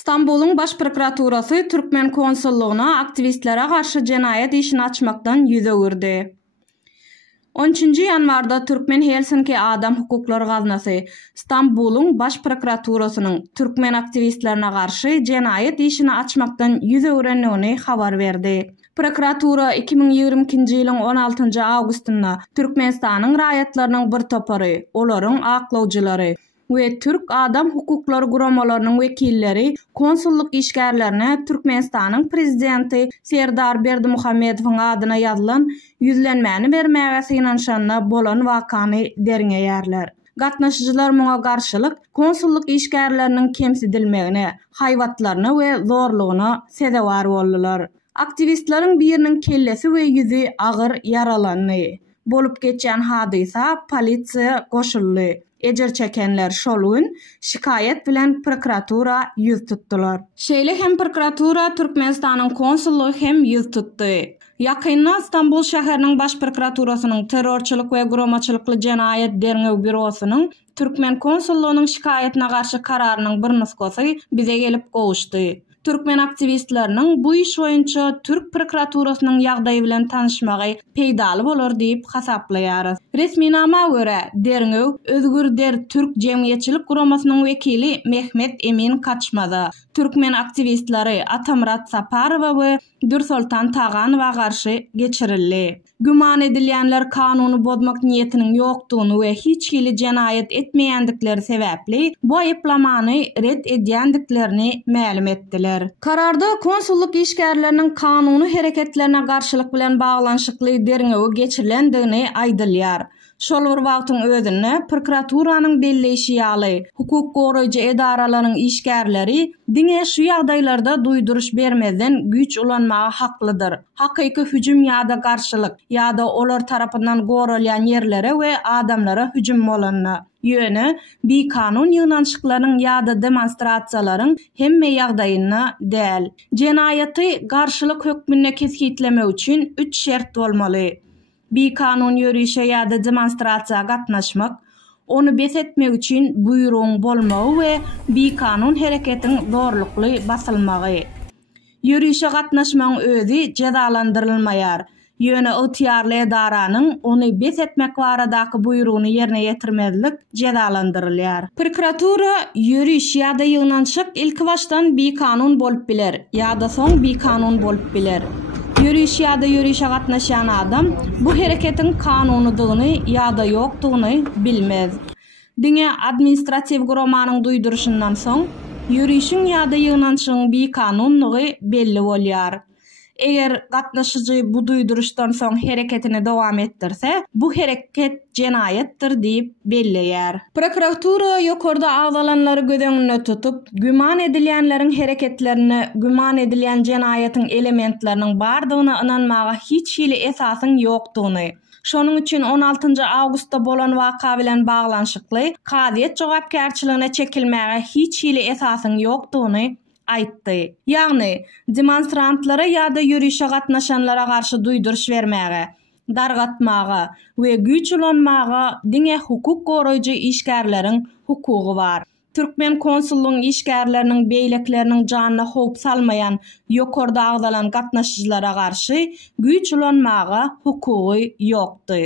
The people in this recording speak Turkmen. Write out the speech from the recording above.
Stambolun baş prokuraturası Türkmen konsulluğuna aktivistlere karşı cinayet işini açmaktan yüze girdi. 13 yanvarda Türkmen Helsinki Adam Hukukları Gaznasy Stambolun baş prokuraturasının Türkmen aktivistlerine karşı cinayet işini açmaktan yüze girenligini habar verdi. Prokuratura 2022-nji ýylyň 16 awgustynda Türkmenistanyň raýatlarynyň bir topary, olaryň aklawjylary we Türk adam hukuklary guramalarynyň wekilleri konsulluk işgärlerine Türkmenistanyň prezidenti Serdar Berdimuhammedowyň adyna ýazylan yüzlenmäni bermäge synanşanyna bolan wakany derine ýerler. Gatnaşyjylar muňa garşylyk konsulluk işgärleriniň kemsidilmegine, haýwatlaryna we zorlugyna sebäp boldylar. Aktivistlaryň biriniň kellesi we ýüzi agyr yaralandy. Bolup geçen hadysa polisiýa goşuldy. Ejer çekenler şol gün şikayet bilen prokuratura yüz tutdular. Şeýle hem prokuratura Türkmenistanyň konsullugy hem yüz tutdy. Ýakynda Stambul şäheriniň baş prokuraturasynyň terrorçylyk we guramaçylykly jenaýet derňew bürosynyň Türkmen konsullugynyň şikayetine garşy kararynyň bir nusgasy bize gelip gowuşdy. Türkmen aktivistleriniň bu iş boýunça Türk prokuraturasynyň ýagdaýy bilen tanışmagy peýdaly bolar diýip hasaplaýar. Resminama görä derňew Özgür Der Türk Jemgyýetçilik guramasynyň wekili Mehmet Emin Kaçmada Türkmen aktivistleri Atamurat Saparowa we Dursultan Taganowa garşy geçirildi. Güman edilýänler kanuny bozmak niýetiniň ýokdugyny we hiç hili jenaýet etmeýändikleri sebäpli bu aýyplamany red edýändiklerini ma'lum etdiler. Kararda konsulluk işgärleriniň kanuny hereketlerine garşylyk bilen baglanşykly derňewi geçirilendigini aýdylýar. Şol bir wagtyň özünde prokuraturanın belleşi ýaly hukuk goraýjy edaralaryň işgärleri diňe şu ýagdaýlarda duýduruş bermezden güç ulanmaga haklydyr. Hakyky hüjüm ýa-da garşylyk ýa-da olar tarapyndan goralýan ýerlere we adamlara hüjüm bolanyna ýöne bir kanun ýygnançyklaryň ýa-da demonstrasiýalaryň hemme ýagdaýyna däl. Jenaýaty garşylyk hökmüne kesgitlemek üçin 3 şert bolmaly. Bir kanun ýörüşe ýa-da demonstrasiýa gatnaşmak, onu besetmek üçin buýrugyň bolmagy we bir kanun hereketiň zorlukly basylmagy. Ýörüşe gatnaşmagyň özü jazalandyrylmaýar. Ýöne ýetiýarly edaranyň onu besetmek baradaky buýrugyny ýerine ýetirmezlik jazalandyrylýar. Prokuratura ýörüş ýa-da ýygnançyk ilki başdan bir kanun bolup biler ýa-da soň bir kanun bolup biler. Ýörüş ýa-da ýörüşe gatnaşan adam bu hereketiň kanunydygyny ýa-da ýokdugyny bilmez. Diňe administratiw guramanyň duýduruşyndan soň ýörüşiň ýa-da ýygnançygyň bir kanunlygy belli bolýar. Eger gatnaşyjy bu duýduruşdan soň hereketini dowam etdirse, bu hereket jenaýetdir diýip belleýär. Prokuratura ýokarda agzalanlary göz tutup, güman edilýänleriň hereketlerini, güman edilýän jenaýetiň elementleriniň bardygyna inanmaga hiç hili esasyň ýokdugyny, şonuň üçin 16 awgustda bolan waka bilen baglanşykly kaziýet jogapkärçiligine çekilmäge hiç hili esasyň ýokdugyny aýtdy. Ýagny demonstrantlara ýa-da ýörüşe gatnaşanlara garşy duýduruş bermäge, dargatmaga we güç ulanmaga diňe hukuk goraýjy işgärleriň hukugy bar. Türkmen konsullugyň işgärleriniň beýlekleriniň janyna howp salmaýan ýokarda agzalan gatnaşyjylara garşy güç ulanmaga hukugy ýokdy.